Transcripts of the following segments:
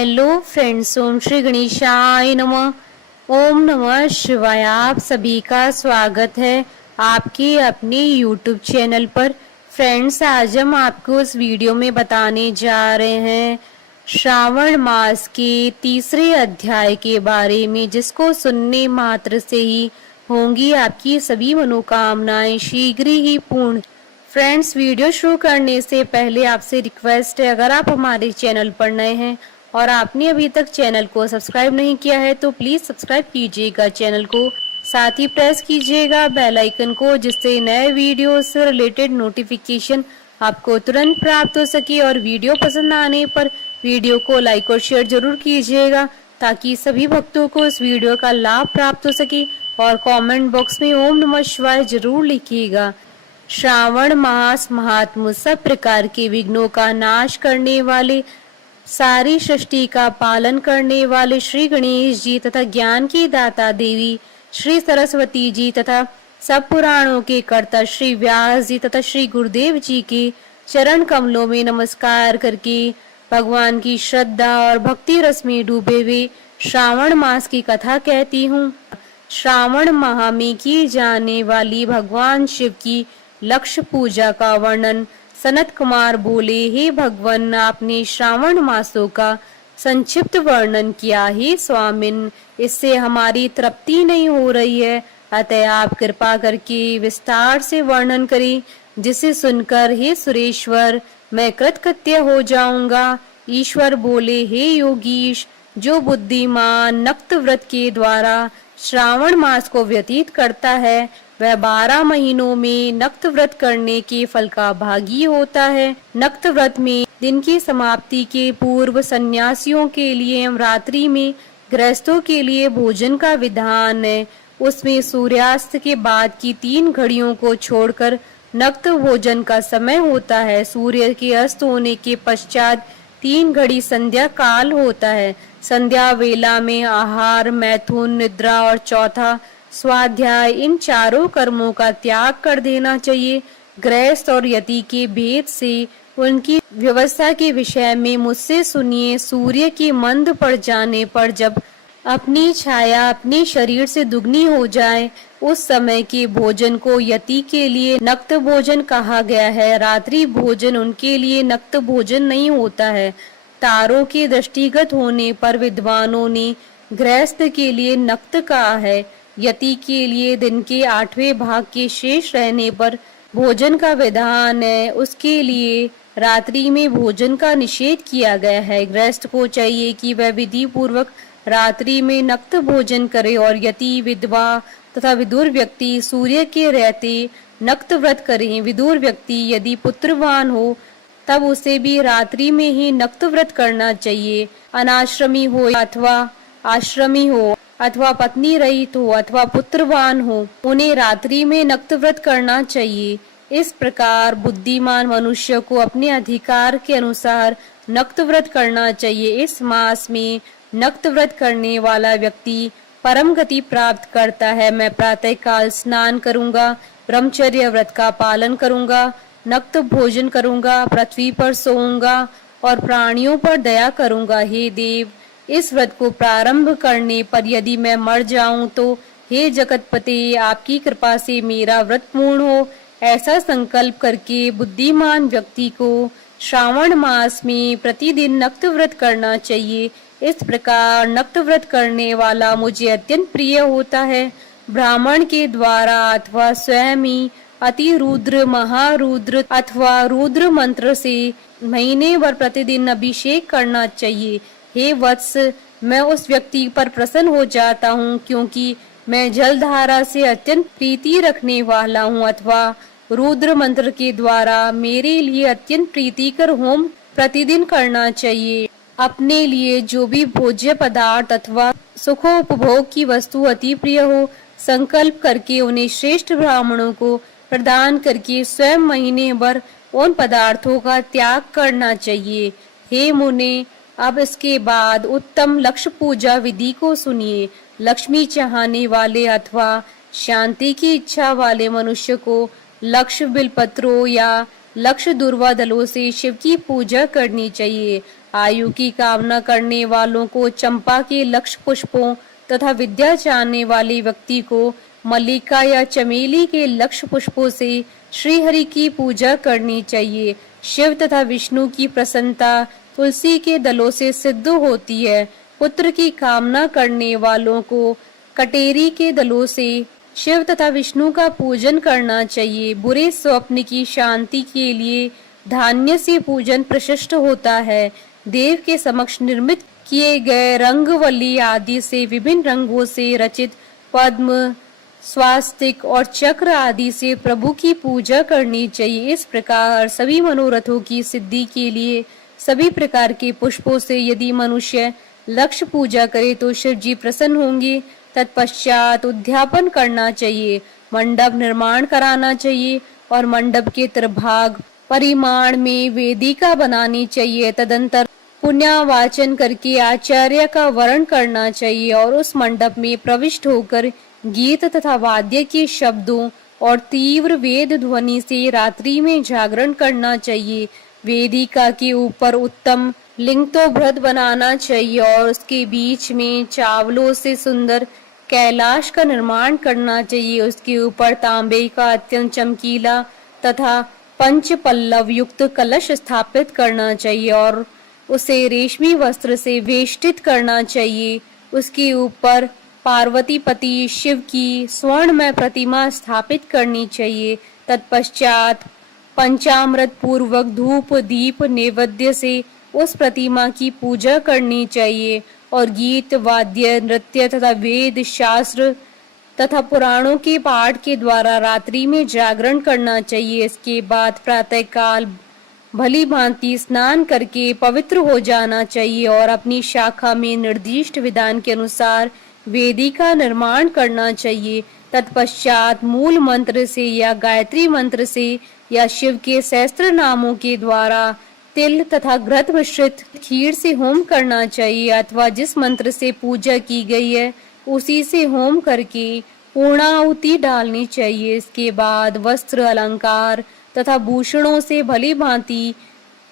Hello friends, ओम श्री गणेशाय नमः। ओम नमः शिवाय। आप सभी का स्वागत है आपके अपने यूट्यूब चैनल पर। फ्रेंड्स, आज हम आपको इस वीडियो में बताने जा रहे हैं श्रावण मास के तीसरे अध्याय के बारे में, जिसको सुनने मात्र से ही होंगी आपकी सभी मनोकामनाएं शीघ्र ही पूर्ण। फ्रेंड्स, वीडियो शुरू करने से पहले आपसे रिक्वेस्ट है, अगर आप हमारे चैनल पर नए हैं और आपने अभी तक चैनल को सब्सक्राइब नहीं किया है तो प्लीज सब्सक्राइब कीजिएगा चैनल को, साथ ही प्रेस कीजिएगा बेल आइकन को, जिससे नए वीडियो से रिलेटेड नोटिफिकेशन आपको तुरंत प्राप्त हो सके। और वीडियो पसंद आने पर वीडियो को लाइक और शेयर जरूर कीजिएगा, ताकि सभी भक्तों को इस वीडियो का लाभ प्राप्त हो सके। और कमेंट बॉक्स में ओम नमः शिवाय जरूर लिखिएगा। श्रावण मास महात्म सब प्रकार के विघ्नों का नाश करने वाले, सारी सृष्टि का पालन करने वाले श्री गणेश जी तथा ज्ञान की दाता देवी श्री सरस्वती जी तथा सब पुराणों के कर्ता श्री व्यास जी तथा श्री गुरुदेव जी के चरण कमलों में नमस्कार करके भगवान की श्रद्धा और भक्ति रस में डूबे हुए श्रावण मास की कथा कहती हूँ। श्रावण माह में की जाने वाली भगवान शिव की लक्ष्य पूजा का वर्णन सनत कुमार बोले, हे भगवान, आपने श्रावण मासों का संक्षिप्त वर्णन किया। हे स्वामिन, इससे हमारी तृप्ति नहीं हो रही है, अतः आप कृपा करके विस्तार से वर्णन करें, जिसे सुनकर हे सुरेश्वर मैं कृतकृत्य हो जाऊंगा। ईश्वर बोले, हे योगीश, जो बुद्धिमान नक्त व्रत के द्वारा श्रावण मास को व्यतीत करता है वह 12 महीनों में नक्त व्रत करने के फल का भागी होता है। नक्त व्रत में दिन की समाप्ति के पूर्व सन्यासियों के लिए रात्रि में गृहस्थों के लिए भोजन का विधान है। उसमें सूर्यास्त के बाद की 3 घड़ियों को छोड़कर नक्त भोजन का समय होता है। सूर्य के अस्त होने के पश्चात 3 घड़ी संध्या काल होता है। संध्या वेला में आहार, मैथुन, निद्रा और चौथा स्वाध्याय, इन चारों कर्मों का त्याग कर देना चाहिए। गृहस्थ और यति के भेद से उनकी व्यवस्था के विषय में मुझसे सुनिए। सूर्य के मंद पड़ जाने पर जब अपनी छाया अपने शरीर से दुगनी हो जाए, उस समय के भोजन को यति के लिए नक्त भोजन कहा गया है। रात्रि भोजन उनके लिए नक्त भोजन नहीं होता है। तारों के दृष्टिगत होने पर विद्वानों ने गृहस्थ के लिए नक्त कहा है। यति के लिए दिन के 8वें भाग के शेष रहने पर भोजन का विधान है। उसके लिए रात्रि में भोजन का निषेध किया गया है। गृहस्थ को चाहिए कि वह विधि पूर्वक रात्रि में नक्त भोजन करे, और यति, विधवा तथा विदुर व्यक्ति सूर्य के रहते नक्त व्रत करें। विदुर व्यक्ति यदि पुत्रवान हो तब उसे भी रात्रि में ही नक्त व्रत करना चाहिए। अनाश्रमी हो अथवा आश्रमी हो, अथवा पत्नी रहित हो अथवा पुत्रवान हो, उन्हें रात्रि में नक्त व्रत करना चाहिए। इस प्रकार बुद्धिमान मनुष्य को अपने अधिकार के अनुसार नक्त व्रत करना चाहिए। इस मास में नक्त व्रत करने वाला व्यक्ति परम गति प्राप्त करता है। मैं प्रातः काल स्नान करूंगा, ब्रह्मचर्य व्रत का पालन करूंगा, नक्त भोजन करूंगा, पृथ्वी पर सोऊंगा और प्राणियों पर दया करूंगा। हे देव, इस व्रत को प्रारंभ करने पर यदि मैं मर जाऊं तो हे जगतपते, आपकी कृपा से मेरा व्रत पूर्ण हो। ऐसा संकल्प करके बुद्धिमान व्यक्ति को श्रावण मास में प्रतिदिन नक्त व्रत करना चाहिए। इस प्रकार नक्त व्रत करने वाला मुझे अत्यंत प्रिय होता है। ब्राह्मण के द्वारा अथवा स्वयं ही अति रुद्र, महारुद्र अथवा रुद्र मंत्र से महीने भर प्रतिदिन अभिषेक करना चाहिए। हे वत्स, मैं उस व्यक्ति पर प्रसन्न हो जाता हूँ क्योंकि मैं जलधारा से अत्यंत प्रीति रखने वाला हूँ, अथवा रुद्र मंत्र के द्वारा मेरे लिए अत्यंत प्रीतिकर होम प्रतिदिन करना चाहिए। अपने लिए जो भी भोज्य पदार्थ अथवा सुखोपभोग की वस्तु अति प्रिय हो, संकल्प करके उन्हें श्रेष्ठ ब्राह्मणों को प्रदान करके स्वयं महीने भर उन पदार्थों का त्याग करना चाहिए। हे मुने, अब इसके बाद उत्तम लक्ष्य पूजा विधि को सुनिए। लक्ष्मी चाहने वाले अथवा शांति की इच्छा वाले मनुष्य को लक्ष्य बिलपत्रों या लक्ष्य दुर्वा दलों से शिव की पूजा करनी चाहिए। आयु की कामना करने वालों को चंपा के लक्ष पुष्पों तथा विद्या चाहने वाले व्यक्ति को मल्लिका या चमेली के लक्ष पुष्पों से श्री हरि की पूजा करनी चाहिए। शिव तथा विष्णु की प्रसन्नता तुलसी के दलों से सिद्ध होती है। पुत्र की कामना करने वालों को कटेरी के दलों से शिव तथा विष्णु का पूजन करना चाहिए। बुरे स्वप्न की शांति के लिए धान्य से पूजन प्रशस्त होता है। देव के समक्ष निर्मित किए गए रंगवल्ली आदि से विभिन्न रंगों से रचित पद्म, स्वास्तिक और चक्र आदि से प्रभु की पूजा करनी चाहिए। इस प्रकार सभी मनोरथों की सिद्धि के लिए सभी प्रकार के पुष्पों से यदि मनुष्य लक्ष्य पूजा करे तो शिव जी प्रसन्न होंगे। तत्पश्चात उद्यापन करना चाहिए, मंडप निर्माण कराना चाहिए और मंडप के त्रिभाग परिमाण में वेदिका बनानी चाहिए। तदंतर पुण्यावाचन करके आचार्य का वर्ण करना चाहिए और उस मंडप में प्रविष्ट होकर गीत तथा वाद्य के शब्दों और तीव्र वेद ध्वनि से रात्रि में जागरण करना चाहिए। वेदिका के ऊपर उत्तम लिंग तो भ्रत बनाना चाहिए और उसके बीच में चावलों से सुंदर कैलाश का निर्माण करना चाहिए। उसके ऊपर तांबे का अत्यंत चमकीला तथा पंच पल्लव युक्त कलश स्थापित करना चाहिए और उसे रेशमी वस्त्र से वेष्टित करना चाहिए। उसके ऊपर पार्वती पति शिव की स्वर्णमय प्रतिमा स्थापित करनी चाहिए। तत्पश्चात पंचामृत पूर्वक धूप दीप नैवेद्य से उस प्रतिमा की पूजा करनी चाहिए और गीत वाद्य नृत्य तथा वेद शास्त्र तथा पुराणों के पाठ के द्वारा रात्रि में जागरण करना चाहिए। इसके बाद प्रातः काल भली भांति स्नान करके पवित्र हो जाना चाहिए और अपनी शाखा में निर्दिष्ट विधान के अनुसार वेदी का निर्माण करना चाहिए। तत्पश्चात मूल मंत्र से या गायत्री मंत्र से या शिव के सहस्त्र नामों के द्वारा तिल तथा घृत मिश्रित खीर से होम करना चाहिए अथवा जिस मंत्र से पूजा की गई है उसी से होम करके पूर्णाहुति डालनी चाहिए। इसके बाद वस्त्र अलंकार तथा भूषणों से भली भांति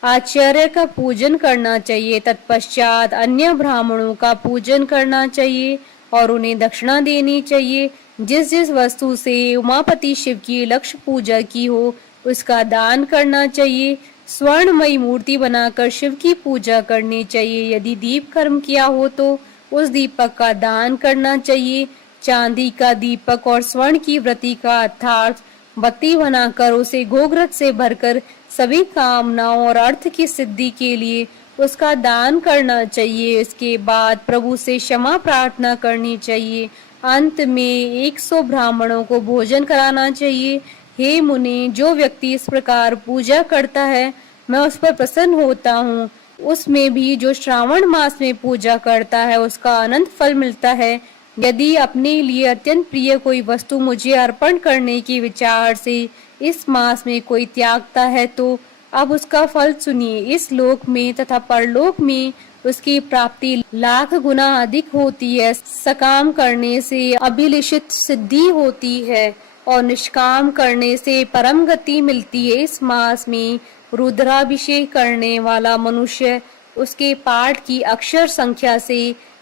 आचार्य का पूजन करना चाहिए। तत्पश्चात अन्य ब्राह्मणों का पूजन करना चाहिए और उन्हें दक्षिणा देनी चाहिए। जिस जिस वस्तु से उमापति शिव की लक्ष्य पूजा की हो उसका दान करना चाहिए। स्वर्णमयी मूर्ति बनाकर शिव की पूजा करनी चाहिए। यदि दीप कर्म किया हो तो उस दीपक का दान करना चाहिए। चांदी का दीपक और स्वर्ण की वृत्ति का अर्थात बत्ती बनाकर उसे गोघृत से भरकर सभी कामनाओं और अर्थ की सिद्धि के लिए उसका दान करना चाहिए। इसके बाद प्रभु से क्षमा प्रार्थना करनी चाहिए। अंत में 100 ब्राह्मणों को भोजन कराना चाहिए। हे मुनि, जो व्यक्ति इस प्रकार पूजा करता है मैं उस पर प्रसन्न होता हूँ। उसमें भी जो श्रावण मास में पूजा करता है उसका अनंत फल मिलता है। यदि अपने लिए अत्यंत प्रिय कोई वस्तु मुझे अर्पण करने के विचार से इस मास में कोई त्यागता है तो अब उसका फल सुनिए। इस लोक में तथा परलोक में उसकी प्राप्ति लाख गुना अधिक होती है। सकाम करने से अभिलिषित सिद्धि होती है और निष्काम करने से परम गति मिलती है। इस मास में रुद्राभिषेक करने वाला मनुष्य उसके पाठ की अक्षर संख्या से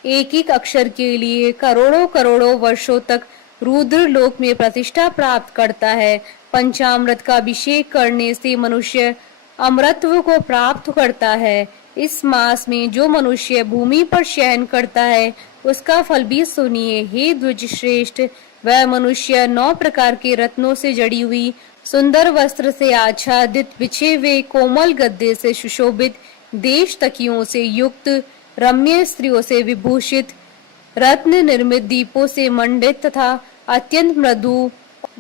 एक एक अक्षर के लिए करोड़ों करोड़ों वर्षों तक रुद्र लोक में प्रतिष्ठा प्राप्त करता है। पंचामृत का अभिषेक करने से मनुष्य अमरत्व को प्राप्त करता है। इस मास में जो मनुष्य भूमि पर शयन करता है उसका फल भी सुनिए। हे द्विज श्रेष्ठ, वह मनुष्य 9 प्रकार के रत्नों से जड़ी हुई सुंदर वस्त्र से आच्छादित बिछे हुए कोमल गद्दे से सुशोभित देश तकियों से युक्त रम्य स्त्रियों से विभूषित रत्न निर्मित दीपों से मंडित तथा अत्यंत मृदु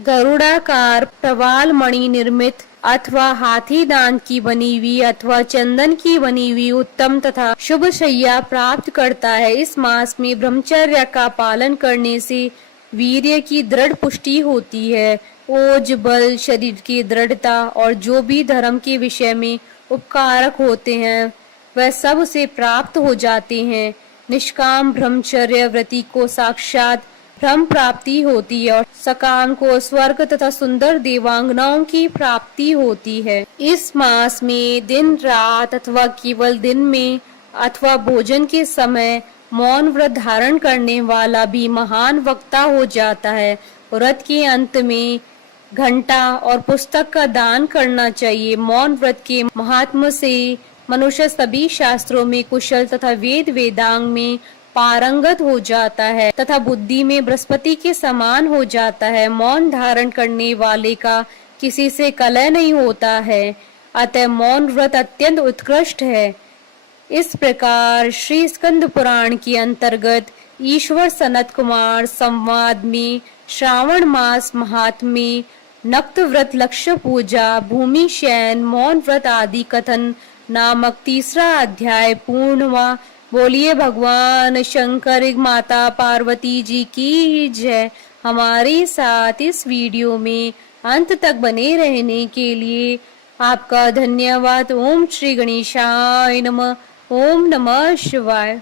गरुड़ाकार प्रवाल मणि निर्मित अथवा हाथी दांत की बनी हुई अथवा चंदन की बनी हुई उत्तम तथा शुभ शैया प्राप्त करता है। इस मास में ब्रह्मचर्य का पालन करने से वीर्य की दृढ़ पुष्टि होती है। ओज बल शरीर की दृढ़ता और जो भी धर्म के विषय में उपकारक होते हैं वह सब उसे प्राप्त हो जाते हैं। निष्काम ब्रह्मचर्य व्रति को साक्षात ब्रह्म प्राप्ति होती है और सकाम को स्वर्ग तथा सुंदर देवांगनाओं की प्राप्ति होती है। इस मास में दिन रात अथवा केवल दिन में अथवा भोजन के समय मौन व्रत धारण करने वाला भी महान वक्ता हो जाता है। व्रत के अंत में घंटा और पुस्तक का दान करना चाहिए। मौन व्रत के महात्म से मनुष्य सभी शास्त्रों में कुशल तथा वेद वेदांग में पारंगत हो जाता है तथा बुद्धि में बृहस्पति के समान हो जाता है। मौन धारण करने वाले का किसी से कलह नहीं होता है, अतः मौन व्रत अत्यंत उत्कृष्ट है। इस प्रकार श्री स्कंद पुराण के अंतर्गत ईश्वर सनत कुमार संवाद में श्रावण मास महात्म्य, नक्त व्रत, लक्ष्य पूजा, भूमि शयन, मौन व्रत आदि कथन नामक तीसरा अध्याय पूर्ण हुआ। बोलिए भगवान शंकर, माता पार्वती जी की जय। हमारे साथ इस वीडियो में अंत तक बने रहने के लिए आपका धन्यवाद। ओम श्री गणेशाय नमः। ओम नमः शिवाय।